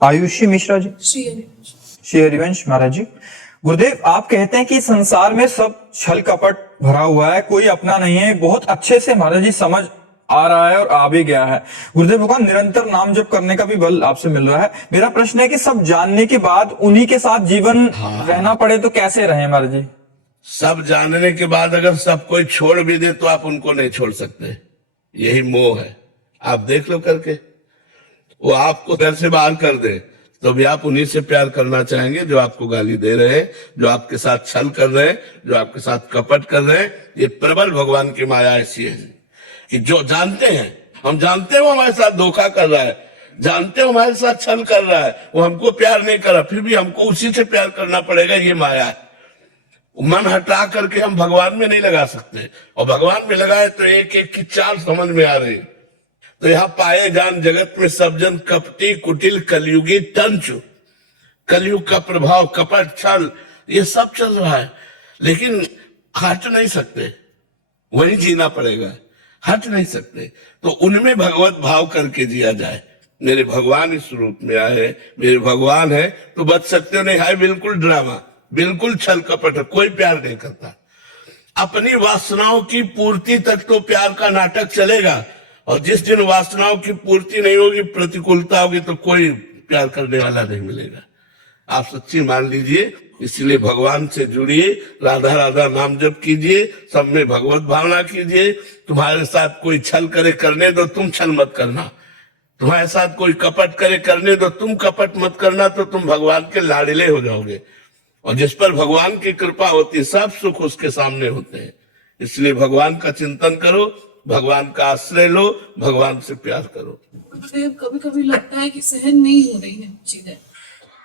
आयुषी मिश्रा जी, श्री हरिवंश महाराज जी। गुरुदेव, आप कहते हैं कि संसार में सब छल कपट भरा हुआ है, कोई अपना नहीं है। बहुत अच्छे से महाराज जी समझ आ रहा है और आ भी गया है। गुरुदेव भगवान निरंतर नाम जप करने का भी बल आपसे मिल रहा है। मेरा प्रश्न है कि सब जानने के बाद उन्हीं के साथ जीवन रहना पड़े तो कैसे रहे महाराज जी? सब जानने के बाद अगर सब कोई छोड़ भी दे तो आप उनको नहीं छोड़ सकते। यही मोह है। आप देख लो करके, वो आपको घर से बाहर कर दे तो भी आप उन्हीं से प्यार करना चाहेंगे जो आपको गाली दे रहे हैं, जो आपके साथ छल कर रहे हैं, जो आपके साथ कपट कर रहे हैं। ये प्रबल भगवान की माया ऐसी है कि जो जानते हैं, हम जानते हैं वो हमारे साथ धोखा कर रहा है, जानते हो हमारे साथ छल कर रहा है, वो हमको प्यार नहीं कर रहा, फिर भी हमको उसी से प्यार करना पड़ेगा। ये माया है। मन हटा करके हम भगवान में नहीं लगा सकते, और भगवान में लगाए तो एक एक की चाल समझ में आ रही। तो यहाँ पाए जान जगत में सब जन कपटी कुटिल कलयुगी तंचु। कलयुग का प्रभाव, कपट, छल, ये सब चल रहा है, लेकिन हट नहीं सकते, वही जीना पड़ेगा, हट नहीं सकते। तो उनमें भगवत भाव करके जिया जाए। मेरे भगवान इस रूप में आए, मेरे भगवान है तो बच सकते हो, नहीं है बिल्कुल ड्रामा, बिल्कुल छल कपट, कोई प्यार नहीं करता। अपनी वासनाओं की पूर्ति तक तो प्यार का नाटक चलेगा, और जिस दिन वासनाओं की पूर्ति नहीं होगी, प्रतिकूलता होगी, तो कोई प्यार करने वाला नहीं मिलेगा। आप सच्ची मान लीजिए। इसलिए भगवान से जुड़िए, राधा राधा नाम जप कीजिए, सब में भगवत भावना कीजिए। तुम्हारे साथ कोई छल करे, करने दो, तुम छल मत करना। तुम्हारे साथ कोई कपट करे, करने दो, तुम कपट मत करना, तो तुम भगवान के लाडले हो जाओगे। और जिस पर भगवान की कृपा होती है, सब सुख उसके सामने होते हैं। इसलिए भगवान का चिंतन करो, भगवान का आश्रय लो, भगवान से प्यार करो। कभी कभी लगता है कि सहन नहीं हो रही है चीजें,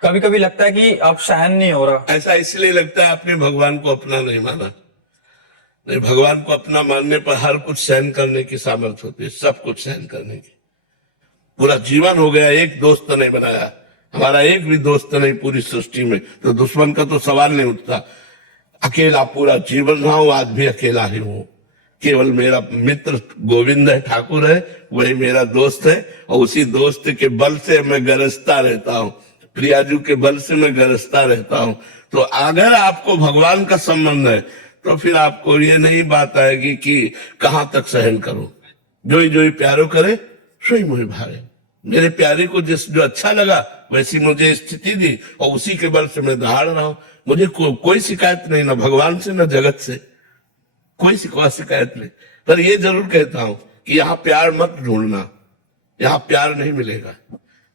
कभी कभी लगता है कि अब सहन नहीं हो रहा। ऐसा इसलिए लगता है आपने भगवान को अपना नहीं माना। नहीं, भगवान को अपना मानने पर हर कुछ सहन करने की सामर्थ्य होती है, सब कुछ सहन करने की। पूरा जीवन हो गया, एक दोस्त नहीं बनाया, हमारा एक भी दोस्त नहीं पूरी सृष्टि में, तो दुश्मन का तो सवाल नहीं उठता। अकेला पूरा जीवन रहा हूं, आज भी अकेला ही हूं। केवल मेरा मित्र गोविंद है, ठाकुर है, वही मेरा दोस्त है, और उसी दोस्त के बल से मैं गरजता रहता हूं, प्रियाजू के बल से मैं गरजता रहता हूं। तो अगर आपको भगवान का संबंध है तो फिर आपको ये नहीं बात आएगी कि कहां तक सहन करूं। जो ही प्यारो करे सोई मुझे भारे। मेरे प्यारे को जो अच्छा लगा वैसी मुझे स्थिति दी, और उसी के बल से मैं दहाड़ रहा हूं। मुझे कोई शिकायत नहीं, ना भगवान से ना जगत से, कोई शिकायत नहीं। पर ये जरूर कहता हूं कि यहाँ प्यार मत ढूंढना, यहाँ प्यार नहीं मिलेगा,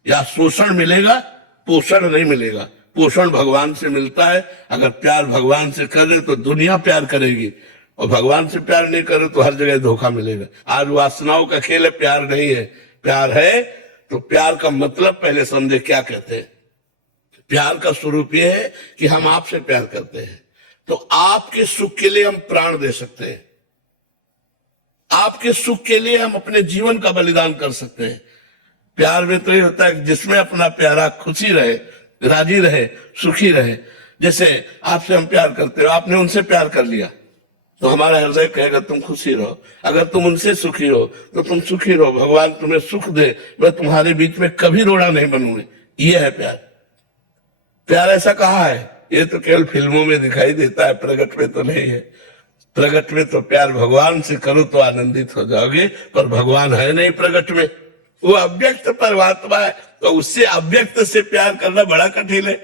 यहाँ शोषण मिलेगा, पोषण नहीं मिलेगा। पोषण भगवान से मिलता है। अगर प्यार भगवान से करे तो दुनिया प्यार करेगी, और भगवान से प्यार नहीं करे तो हर जगह धोखा मिलेगा। आज वासनाओं का खेल है, प्यार नहीं है। प्यार है तो प्यार का मतलब पहले समझे क्या कहते हैं। प्यार का स्वरूप यह है कि हम आपसे प्यार करते हैं, तो आपके सुख के लिए हम प्राण दे सकते हैं, आपके सुख के लिए हम अपने जीवन का बलिदान कर सकते हैं। प्यार में तो ये होता है कि जिसमें अपना प्यारा खुशी रहे, राजी रहे, सुखी रहे। जैसे आपसे हम प्यार करते हो, आपने उनसे प्यार कर लिया तो हमारा हृदय कहेगा तुम खुशी रहो। अगर तुम उनसे सुखी हो तो तुम सुखी रहो, भगवान तुम्हें सुख दे, मैं तुम्हारे बीच में कभी रोड़ा नहीं बनूंगी। ये है प्यार। प्यार ऐसा कहाँ है? ये तो केवल फिल्मों में दिखाई देता है, प्रगट में तो नहीं है। प्रगट में तो प्यार भगवान से करो तो आनंदित हो जाओगे, पर भगवान है नहीं प्रगट में, वो अव्यक्त परमात्मा है। तो उससे अव्यक्त से प्यार करना बड़ा कठिन है।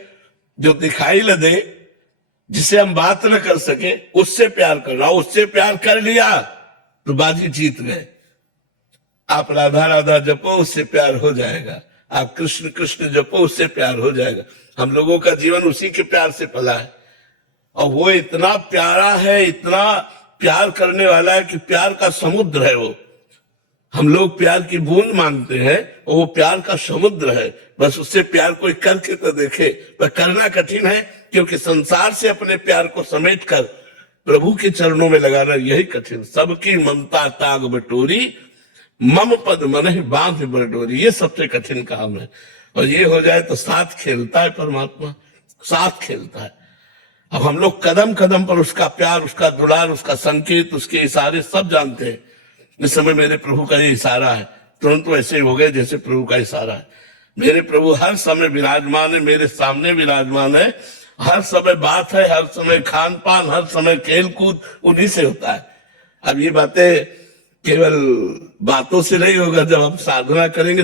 जो दिखाई न दे, जिसे हम बात न कर सके, उससे प्यार करना। उससे प्यार कर लिया तो बाजी जीत गए। आप राधा राधा जपो, उससे प्यार हो जाएगा। आप कृष्ण कृष्ण जपो, उससे प्यार हो जाएगा। हम लोगों का जीवन उसी के प्यार से पला है, और वो इतना प्यारा है, इतना प्यार करने वाला है कि प्यार का समुद्र है वो। हम लोग प्यार की बूंद मांगते हैं, और वो प्यार का समुद्र है। बस उससे प्यार कोई करके तो देखे, पर करना कठिन है, क्योंकि संसार से अपने प्यार को समेट कर प्रभु के चरणों में लगाना यही कठिन। सबकी ममता ताग बटोरी, मम पद मन बांध बटोरी, ये सबसे कठिन काम है। और ये हो जाए तो साथ खेलता है परमात्मा, साथ खेलता है। अब हम लोग कदम कदम पर उसका प्यार, उसका दुलार, उसका संकेत, उसके इशारे सब जानते हैं। इस समय मेरे प्रभु का ये इशारा है, तुरंत वैसे ही हो गए जैसे प्रभु का इशारा है। मेरे प्रभु हर समय विराजमान है, मेरे सामने विराजमान है, हर समय बात है, हर समय खान पान, हर समय खेल कूद उन्हीं से होता है। अब ये बातें केवल बातों से नहीं होगा, जब हम साधना करेंगे